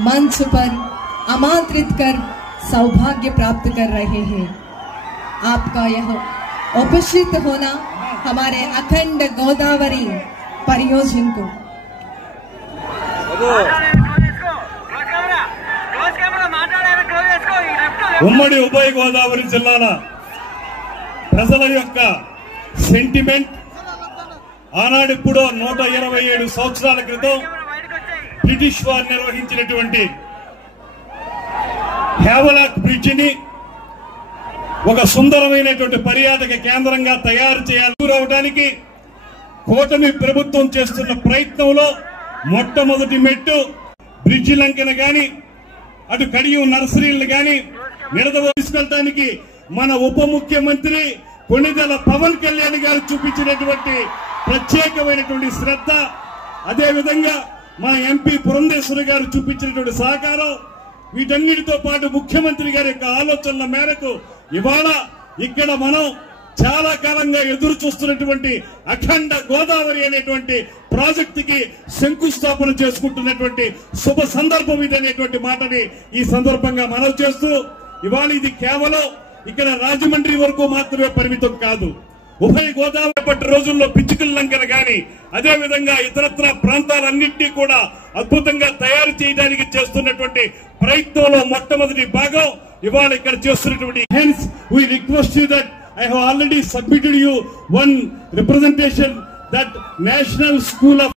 मंच पर आमंत्रित कर सौभाग्य प्राप्त कर रहे हैं। आपका यह उपस्थित होना हमारे अखंड गोदावरी परियोजना को ఉమ్మడి ఉభయ గోదావరి జిల్లాల ప్రజల యొక్క సెంటిమెంట్ ఆనాడిప్పుడు 127 సంవత్సరాల క్రితం బ్రిటిష్ వారు నిర్వహించినటువంటి హేవలాక్ బ్రిడ్జ్ ని ఒక సుందరమైనటువంటి పర్యాటక కేంద్రంగా తయారు చేయాలవడానికి కూటమి ప్రభుత్వం చేస్తున్న ప్రయత్నంలో మొట్టమొదటి మెట్టు బ్రిడ్జి లంకన గాని అటు కడియం నర్సరీలు గాని తీసుకెళ్ళడానికి మన ఉప ముఖ్యమంత్రి కొణిదెల పవన్ కళ్యాణ్ గారు చూపించినటువంటి ప్రత్యేకమైనటువంటి శ్రద్ధ, అదే విధంగా మన ఎంపీ పురంధేశ్వరి గారు చూపించినటువంటి సహకారం, వీటన్నిటితో పాటు ముఖ్యమంత్రి గారి యొక్క ఆలోచనల మేరకు ఇవాళ ఇక్కడ మనం చాలా కాలంగా ఎదురు చూస్తున్నటువంటి అఖండ గోదావరి అనేటువంటి ప్రాజెక్టుకి శంకుస్థాపన చేసుకుంటున్నటువంటి శుభ సందర్భం ఇది అనేటువంటి మాటని ఈ సందర్భంగా మనవి చేస్తూ, ఇవాళ ఇది కేవలం ఇక్కడ రాజమండ్రి వరకు మాత్రమే పరిమితం కాదు. ఉభయ గోదావరి రోజుల్లో పిచ్చుకల లంకన గాని అదే విధంగా ఇతరత్ర ప్రాంతాలన్నింటినీ కూడా అద్భుతంగా తయారు చేయడానికి చేస్తున్నటువంటి ప్రయత్నంలో మొట్టమొదటి భాగం ఇవాళ ఇక్కడ చేస్తున్నటువంటి. Hence we request you that I have already submitted you one representation that National School of